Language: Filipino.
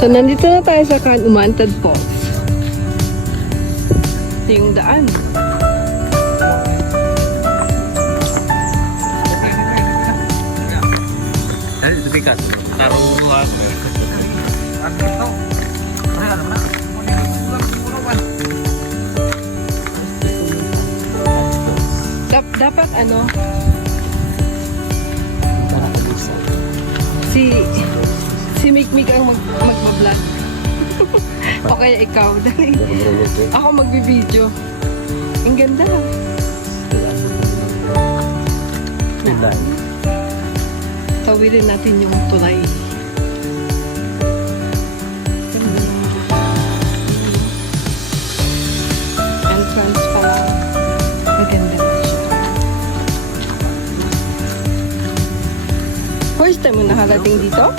So, nandito na tayo sa Umantad Falls. Ito yung daan. Ano ito bigat? Tarong mo ako. Ano ito? Ano na? Dapat ano? Si Mikmik ang magbablog. O kaya ikaw. Dali. Ako magbibideo. Ang ganda. Tawilin natin yung tulay. Entrance pa lang. Maganda na siya. First time mo nakarating dito?